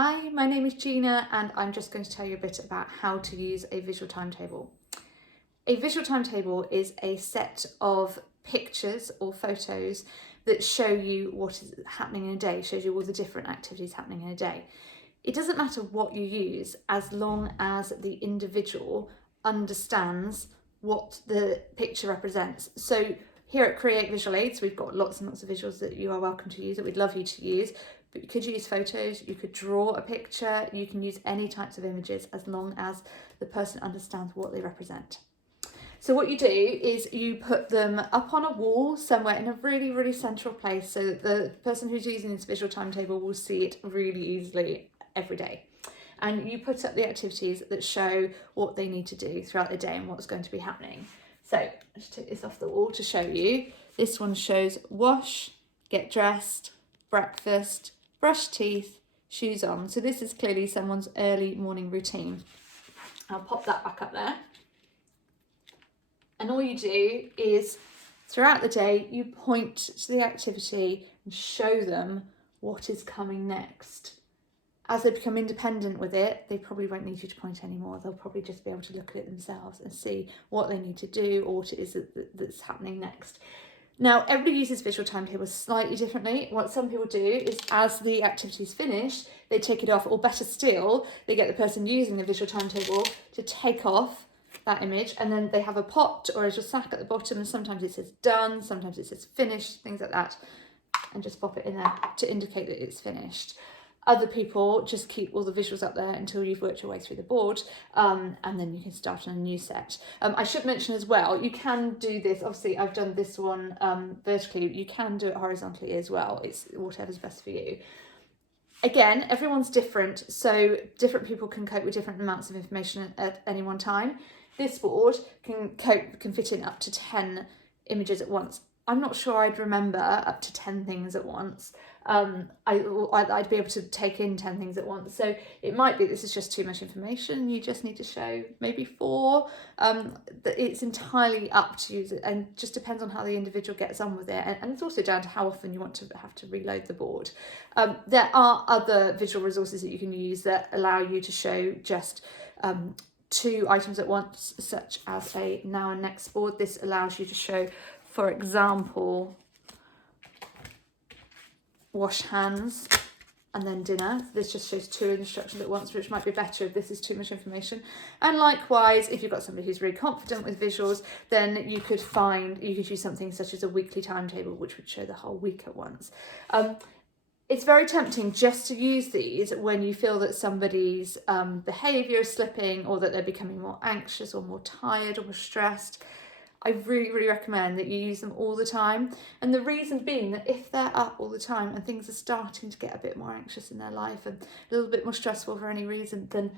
Hi, my name is Gina and I'm just going to tell you a bit about how to use a visual timetable. A visual timetable is a set of pictures or photos that show you what is happening in a day, shows you all the different activities happening in a day. It doesn't matter what you use as long as the individual understands what the picture represents. So here at Create Visual Aids, we've got lots and lots of visuals that you are welcome to use, that we'd love you to use. But you could use photos, you could draw a picture, you can use any types of images as long as the person understands what they represent. So what you do is you put them up on a wall somewhere in a really, really central place so that the person who's using this visual timetable will see it really easily every day. And you put up the activities that show what they need to do throughout the day and what's going to be happening. So I'll just take this off the wall to show you. This one shows wash, get dressed, breakfast, brush teeth, shoes on. So this is clearly someone's early morning routine. I'll pop that back up there. And all you do is throughout the day, you point to the activity and show them what is coming next. As they become independent with it, they probably won't need you to point anymore. They'll probably just be able to look at it themselves and see what they need to do or what it is that's happening next. Now, everybody uses visual timetables slightly differently. What some people do is as the activity is finished, they take it off, or better still, they get the person using the visual timetable to take off that image, and then they have a pot or a little sack at the bottom, and sometimes it says done, sometimes it says finished, things like that, and just pop it in there to indicate that it's finished. Other people just keep all the visuals up there until you've worked your way through the board, and then you can start on a new set. I should mention as well, you can do this, obviously I've done this one vertically, you can do it horizontally as well. It's whatever's best for you. Again, everyone's different, so different people can cope with different amounts of information at any one time. This board can fit in up to 10 images at once. I'm not sure I'd remember up to 10 things at once. I'd be able to take in 10 things at once. So it might be this is just too much information. You just need to show maybe 4. It's entirely up to you and just depends on how the individual gets on with it. And it's also down to how often you want to have to reload the board. There are other visual resources that you can use that allow you to show just 2 items at once, such as a now and next board. This allows you to show, for example, wash hands and then dinner. This just shows 2 instructions at once, which might be better if this is too much information. And likewise, if you've got somebody who's really confident with visuals, then you could use something such as a weekly timetable, which would show the whole week at once. It's very tempting just to use these when you feel that somebody's behaviour is slipping, or that they're becoming more anxious or more tired or more stressed. I really, really recommend that you use them all the time. And the reason being that if they're up all the time and things are starting to get a bit more anxious in their life and a little bit more stressful for any reason, then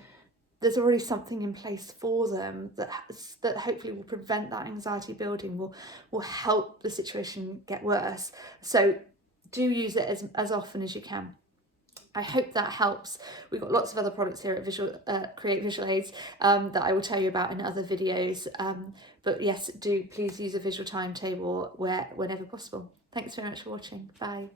there's already something in place for them that hopefully will prevent that anxiety building, will help the situation get worse. So do use it as often as you can. I hope that helps. We've got lots of other products here at Create Visual Aids that I will tell you about in other videos. But yes, do please use a visual timetable whenever possible. Thanks very much for watching. Bye.